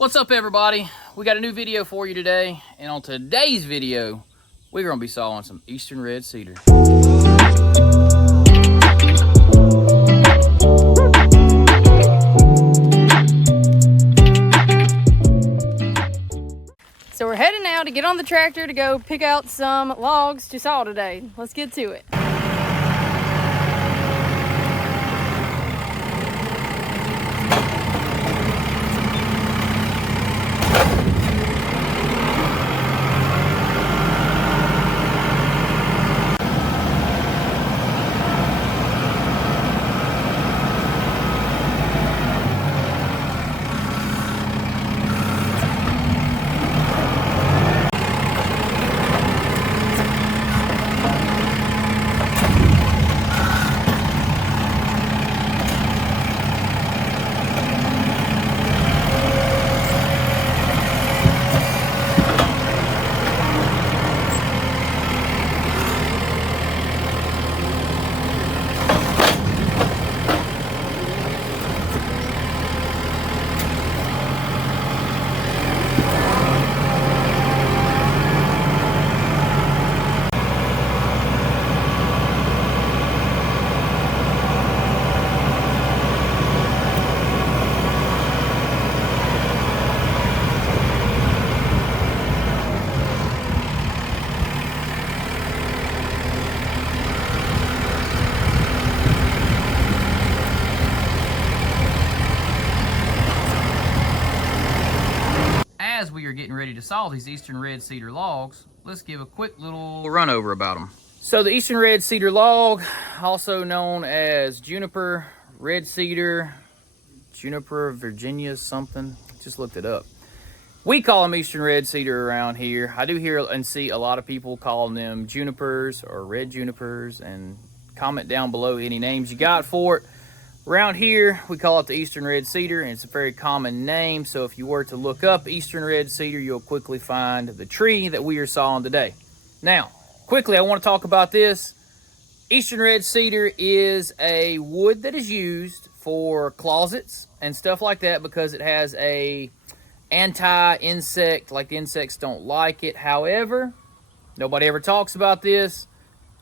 What's up, everybody? We got a new video for you today, and on today's video we're going to be sawing some eastern red cedar. So we're heading now to get on the tractor to go pick out some logs to saw today. Let's get to it. As we are getting ready to saw these eastern red cedar logs, let's give a quick little run over about them. So the eastern red cedar log, also known as juniper, red cedar, juniper Virginia something, just looked it up. We call them eastern red cedar around here. I do hear and see a lot of people calling them junipers or red junipers, and comment down below any names you got for it. Around here, we call it the eastern red cedar, and it's a very common name. So if you were to look up eastern red cedar, you'll quickly find the tree that we are sawing today. Now, quickly, I want to talk about this. Eastern red cedar is a wood that is used for closets and stuff like that because it has a anti-insect, like the insects don't like it. However, nobody ever talks about this.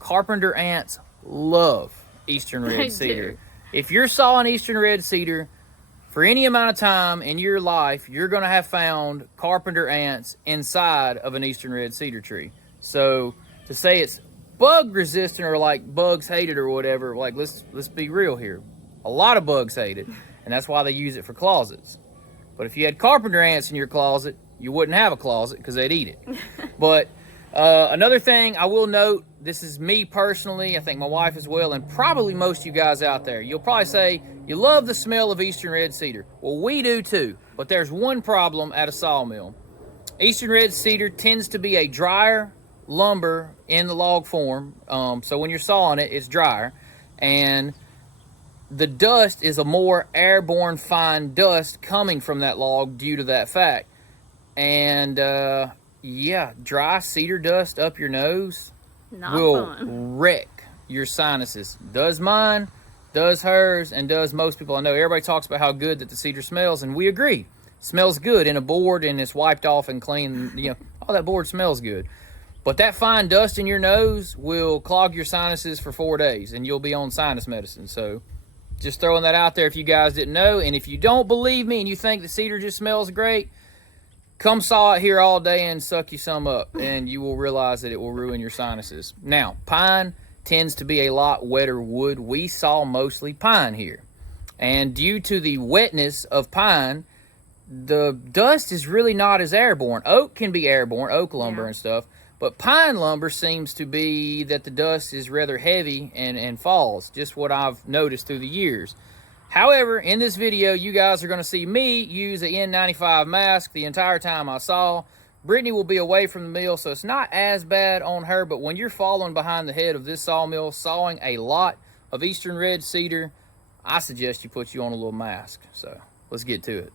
Carpenter ants love eastern red cedar. If you're sawing eastern red cedar for any amount of time in your life, you're going to have found carpenter ants inside of an eastern red cedar tree. So to say it's bug resistant or like bugs hate it or whatever, like let's be real here. A lot of bugs hate it, and that's why they use it for closets. But if you had carpenter ants in your closet, you wouldn't have a closet because they'd eat it. But another thing I will note, this is me personally, I think my wife as well, and probably most of you guys out there. You'll probably say, you love the smell of eastern red cedar. Well, we do too, but there's one problem at a sawmill. Eastern red cedar tends to be a drier lumber in the log form, so when you're sawing it, it's drier, and the dust is a more airborne fine dust coming from that log due to that fact. And yeah, dry cedar dust up your nose will wreck your sinuses. Does mine, does hers, and does most people I know. Everybody talks about how good that the cedar smells, and we agree. Smells good in a board, and it's wiped off and clean. You know, oh, that board smells good. But that fine dust in your nose will clog your sinuses for 4 days, and you'll be on sinus medicine. So just throwing that out there if you guys didn't know. And if you don't believe me and you think the cedar just smells great, come saw it here all day and suck you some up, and you will realize that it will ruin your sinuses. Now, pine tends to be a lot wetter wood. We saw mostly pine here. And due to the wetness of pine, the dust is really not as airborne. Oak can be airborne, oak lumber and stuff, but pine lumber seems to be that the dust is rather heavy and falls, just what I've noticed through the years. However, in this video, you guys are going to see me use an N95 mask the entire time I saw. Brittany will be away from the mill, so it's not as bad on her, but when you're following behind the head of this sawmill, sawing a lot of eastern red cedar, I suggest you put you on a little mask. So let's get to it.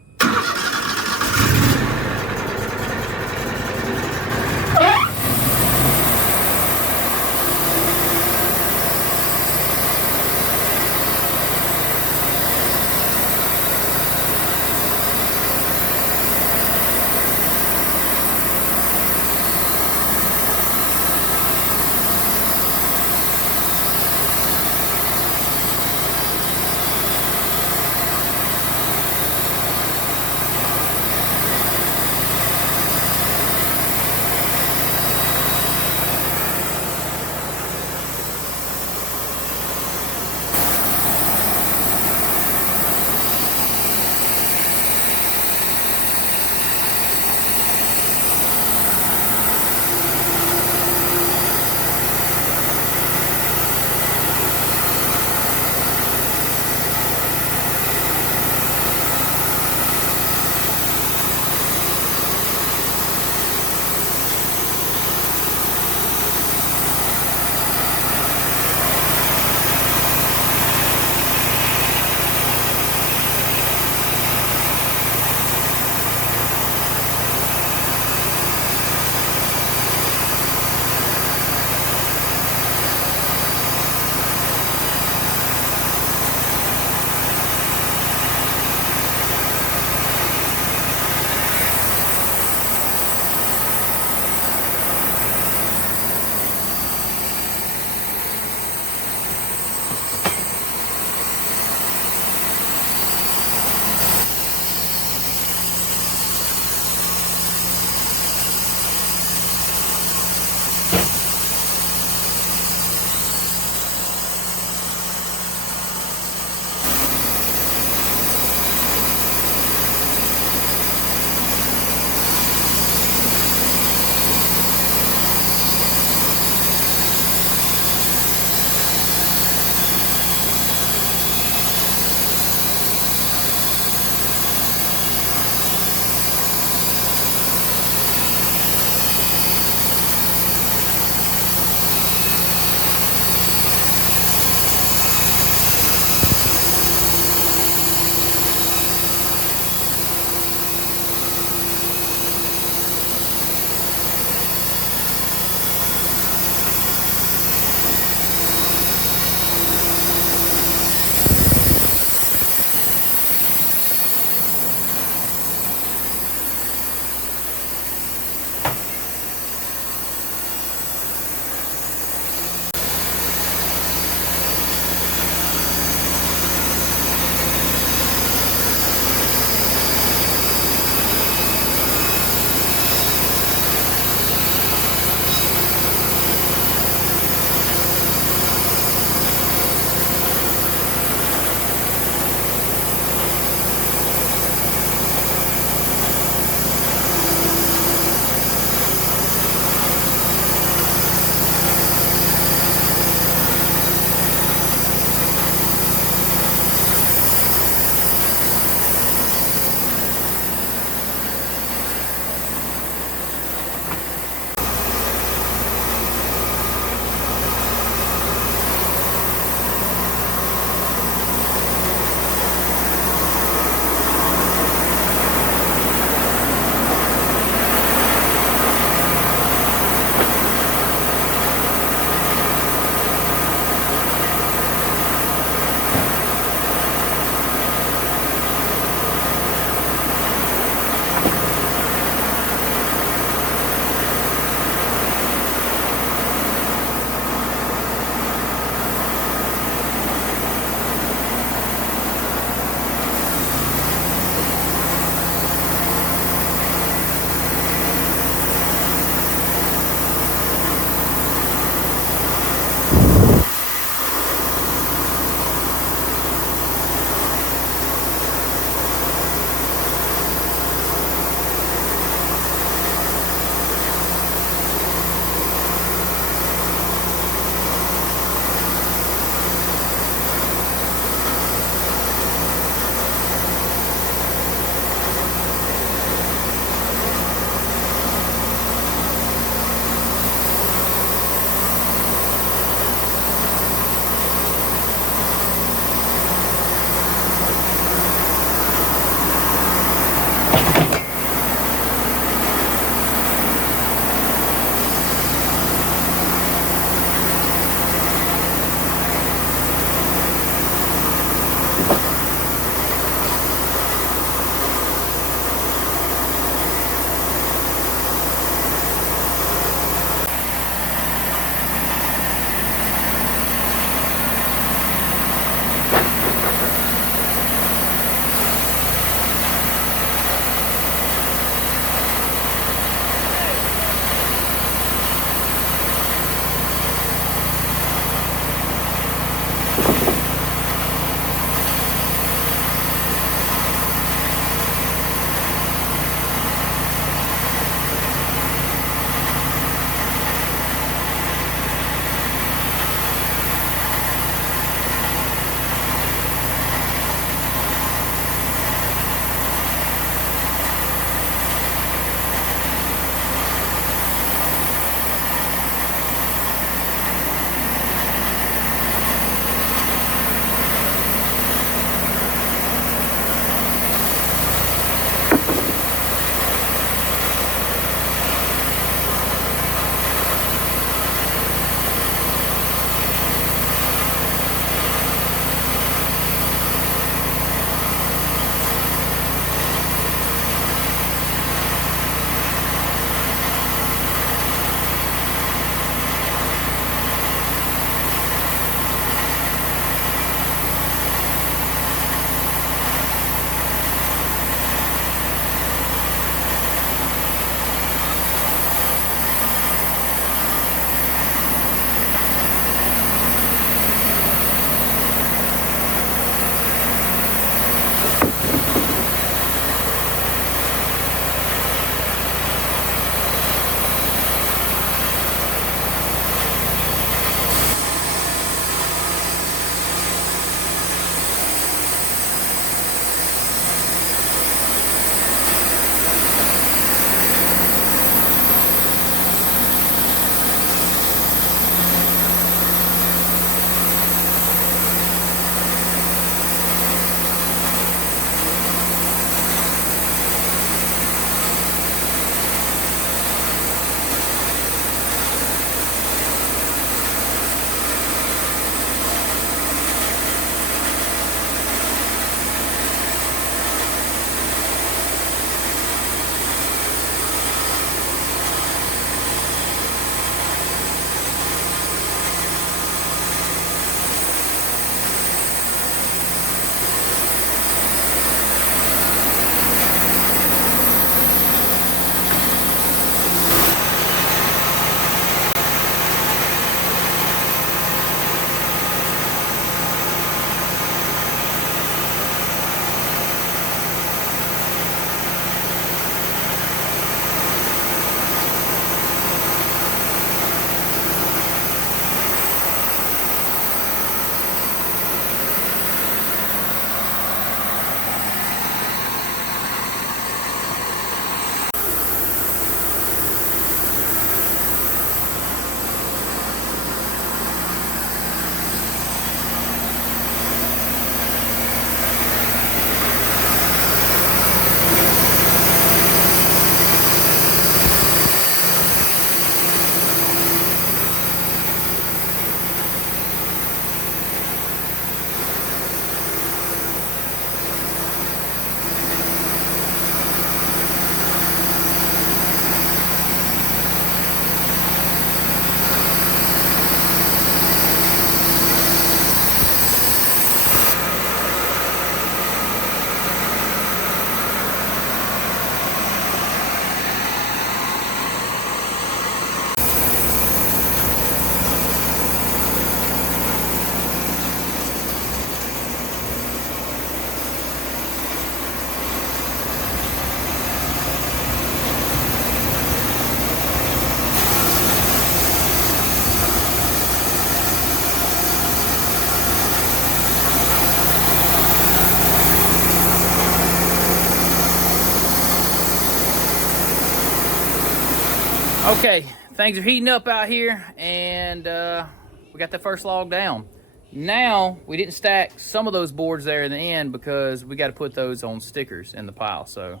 Okay, things are heating up out here, and we got the first log down. Now, we didn't stack some of those boards there in the end because we got to put those on stickers in the pile. So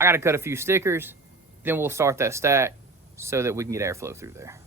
I got to cut a few stickers, then we'll start that stack so that we can get airflow through there.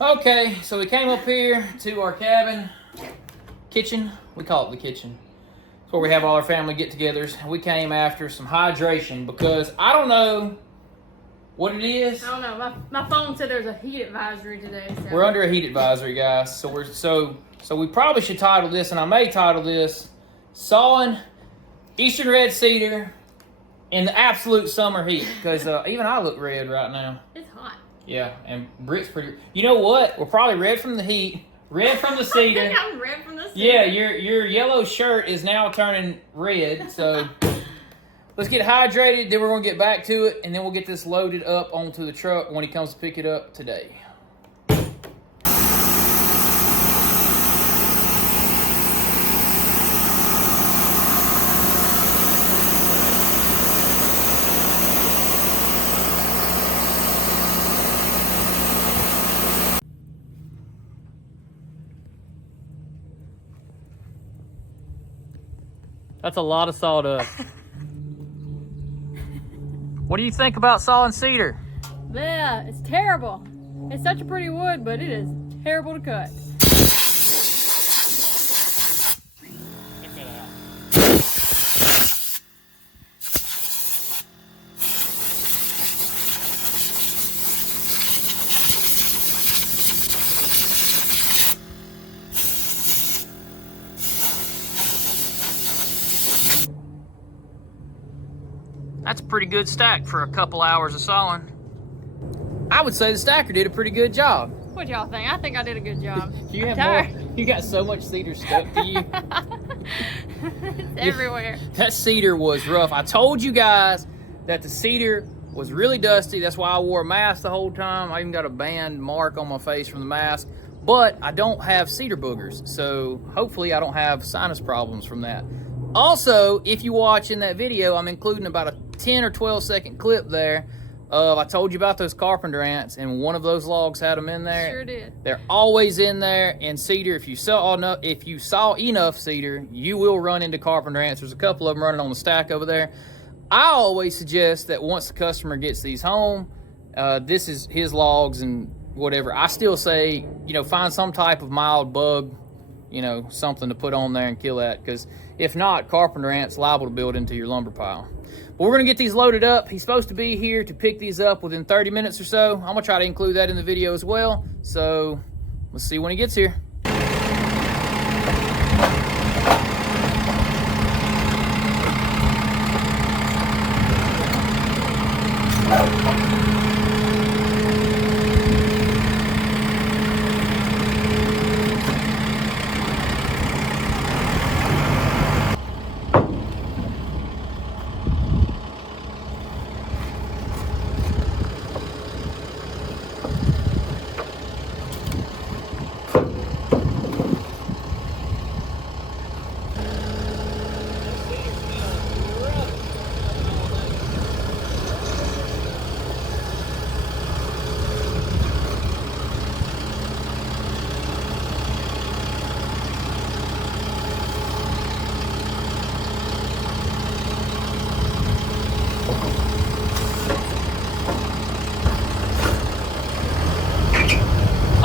Okay, so we came up here to our cabin, kitchen. We call it the kitchen. It's where we have all our family get-togethers. We came after some hydration because I don't know what it is. I don't know. My phone said there's a heat advisory today. So. We're under a heat advisory, guys. So we probably should title this, and I may title this, Sawing Eastern Red Cedar in the Absolute Summer Heat. Because even I look red right now. It's hot. Yeah, and Britt's pretty... You know what? We're probably red from the heat, red from the cedar. I think I'm red from the cedar. Yeah, your yellow shirt is now turning red, so... Let's get hydrated, then we're going to get back to it, and then we'll get this loaded up onto the truck when he comes to pick it up today. That's a lot of sawdust. What do you think about sawing cedar? Yeah, it's terrible. It's such a pretty wood, but it is terrible to cut. That's a pretty good stack for a couple hours of sawing. I would say the stacker did a pretty good job. What y'all think? I think I did a good job. You have more. You got so much cedar stuck to you. It's everywhere. That cedar was rough. I told you guys that the cedar was really dusty. That's why I wore a mask the whole time. I even got a band mark on my face from the mask. But I don't have cedar boogers, so hopefully I don't have sinus problems from that. Also, if you watch in that video, I'm including about a 10 or 12 second clip there of, I told you about those carpenter ants, and one of those logs had them in there. Sure did. They're always in there, and cedar, if you saw enough cedar, you will run into carpenter ants. There's a couple of them running on the stack over there. I always suggest that once the customer gets these home, this is his logs and whatever, I still say, find some type of mild bug, something to put on there and kill that, because if not, carpenter ants liable to build into your lumber pile. But we're gonna get these loaded up. He's supposed to be here to pick these up within 30 minutes or so. I'm gonna try to include that in the video as well. So let's see when he gets here.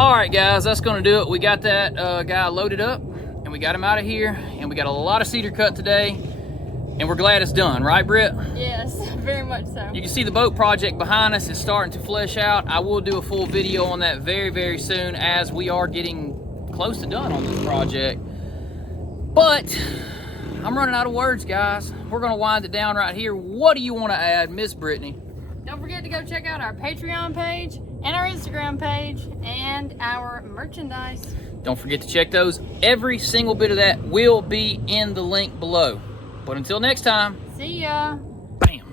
All right, guys, that's gonna do it. We got that guy loaded up and we got him out of here, and we got a lot of cedar cut today, and we're glad it's done, right, Britt? Yes, very much so. You can see the boat project behind us is starting to flesh out. I will do a full video on that very, very soon, as we are getting close to done on this project. But I'm running out of words, guys. We're gonna wind it down right here. What do you want to add, Miss Brittany? Don't forget to go check out our Patreon page and our Instagram page and our merchandise. Don't forget to check those. Every single bit of that will be in the link below. But until next time. See ya.